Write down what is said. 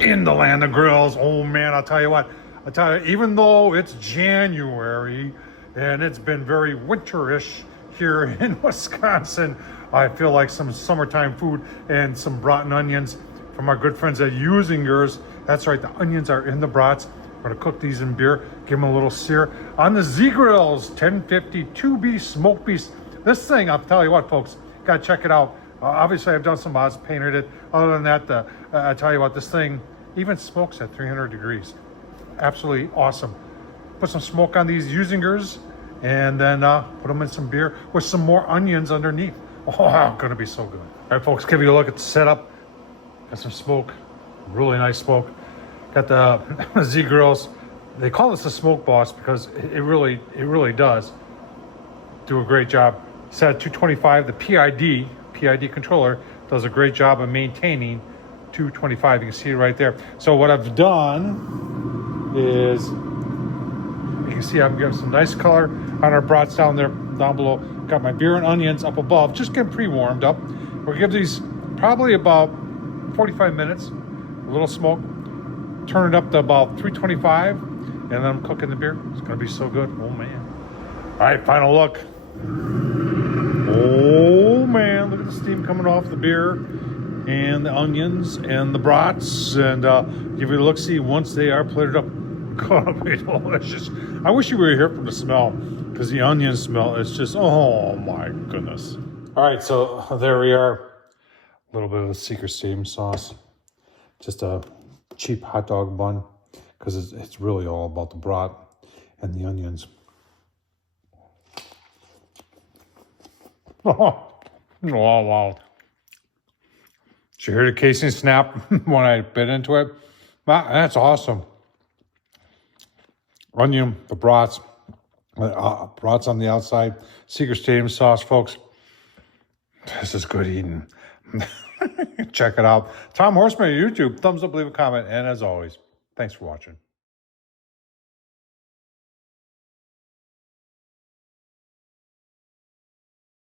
in the land of grills. Oh man, I'll tell you what. I'll tell you, even though it's January and it's been very winterish here in Wisconsin, I feel like some summertime food and some brat and onions from our good friends at Usinger's. That's right, the onions are in the brats. We're gonna cook these in beer, give them a little sear on the Z Grills 1050 2B SmokeBeast. This thing, I'll tell you what, folks, gotta check it out. Obviously, I've done some mods, painted it. Other than that, I tell you what, this thing even smokes at 300 degrees. Absolutely awesome. Put some smoke on these Usingers and then put them in some beer with some more onions underneath. Oh, gonna be so good. All right, folks, give you a look at the setup. Got some smoke, really nice smoke. Got the Z Grills. They call this the Smoke Boss because it really does do a great job. Set at 225. The PID controller does a great job of maintaining 225. You can see it right there. So what I've done is, you can see I'm getting some nice color on our brats down below. Got my beer and onions up above, just getting pre-warmed up. We'll give these probably about 45 minutes, a little smoke. Turn it up to about 325, and then I'm cooking the beer. It's gonna be so good. Oh man. All right, final look. Oh man, look at the steam coming off the beer and the onions and the brats, and give it a look-see once they are plated up. Gonna be delicious. I wish you were here from the smell, because the onion smell is just, oh my goodness. All right, so there we are. A little bit of the secret steam sauce. Just a cheap hot dog bun, because it's really all about the brat and the onions. Oh, wow. Did you hear the casing snap when I bit into it? That's awesome. Onion, the brats on the outside, secret steam sauce, folks. This is good eating. Check it out. Tom Horsman on YouTube. Thumbs up, leave a comment, and as always, thanks for watching.